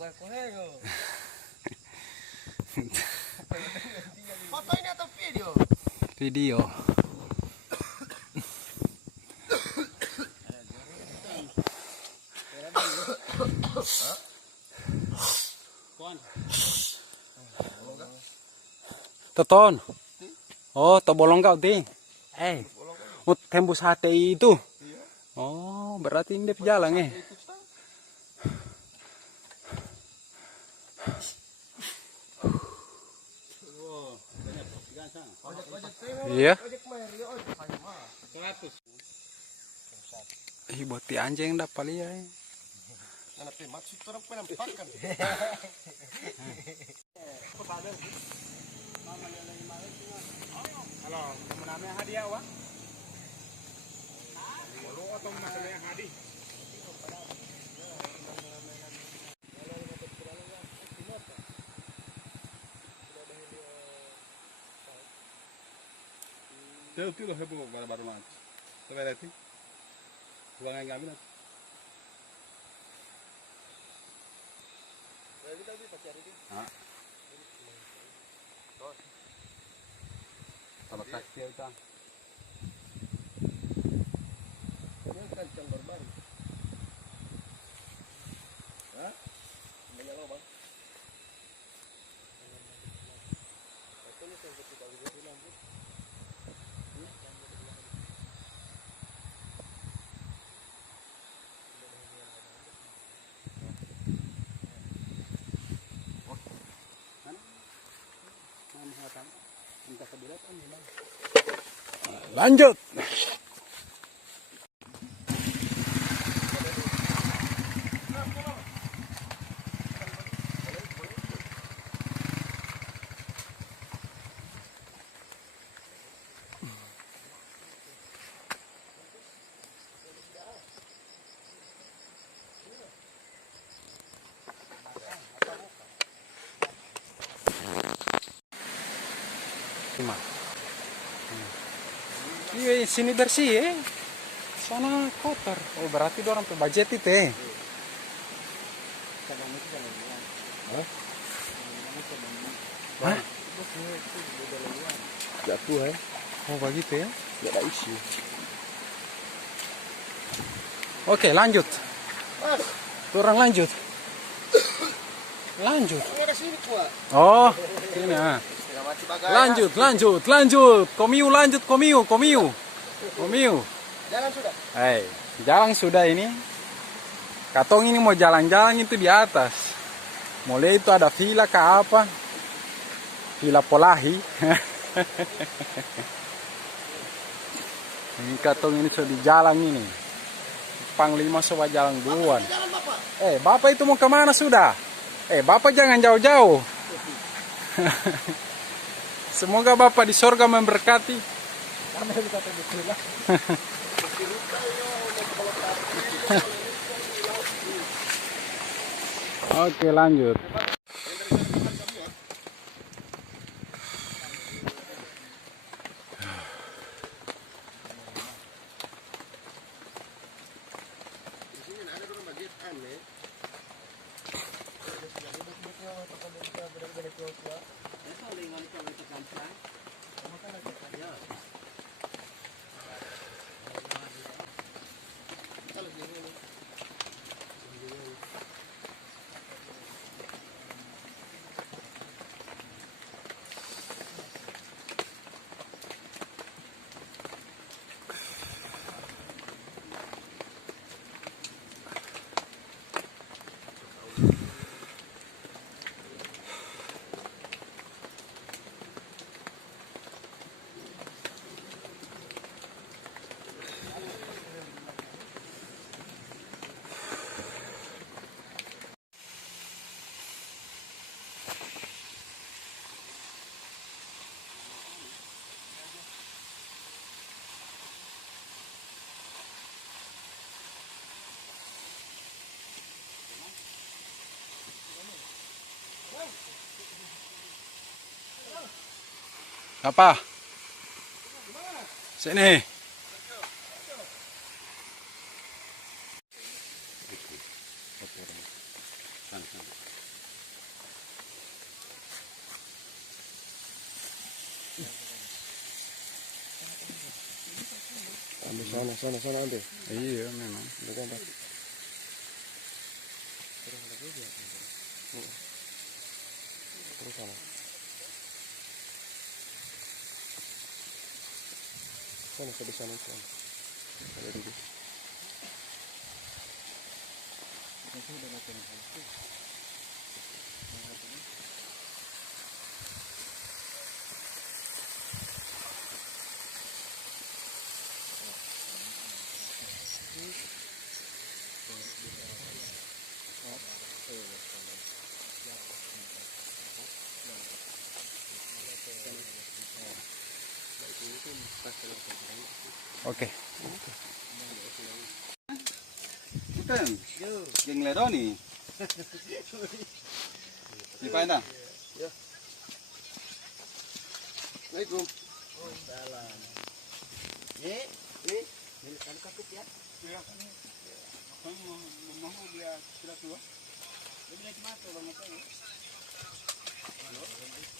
Foto ini atau video? Video. Toton. Oh, to bolong kau ting. Tembus hati itu. Oh, berarti ini dia jalan Iya. Buat di anjing dapat lihat. Maksud orang penampakan. Halo, namanya hadiah wah. Halo, atau masalahnya hadiah. Itu loh heboh baru mati. Sampai nanti, uang yang ngambil. Kalau kasih itu, ini kancing baru. Hah? Banyak lubang. Ini sampai kita lihat di lampu. Lanjut. Iya, sini bersih sana kotor. Oh, berarti orang budget itu Hah? Jatuh Oh, begitu ya? Tidak ada isi. Oke, lanjut. Orang lanjut. Lanjut. Oh, sini Lanjut. Komiu. Jalan sudah. Jalan sudah ini. Katong ini mau jalan-jalan itu di atas. Mulai itu ada villa ke apa? Villa Polahi. Ini katong ini sudah di jalan ini. Panglima coba jalan duluan. Bapak itu mau kemana sudah? Bapak jangan jauh-jauh. Semoga Bapak di surga memberkati. Oke, lanjut. Apa? Sini. Sana ambil. Iya memang. Bukan tak. Terus sana. Sana sampai sana. Ada dulu. Oke. Bukan. Geng ledo nih. Di mana? Assalamualaikum. Mau dia sudah tua. Dia bilang cuma tolong apa ya? Halo.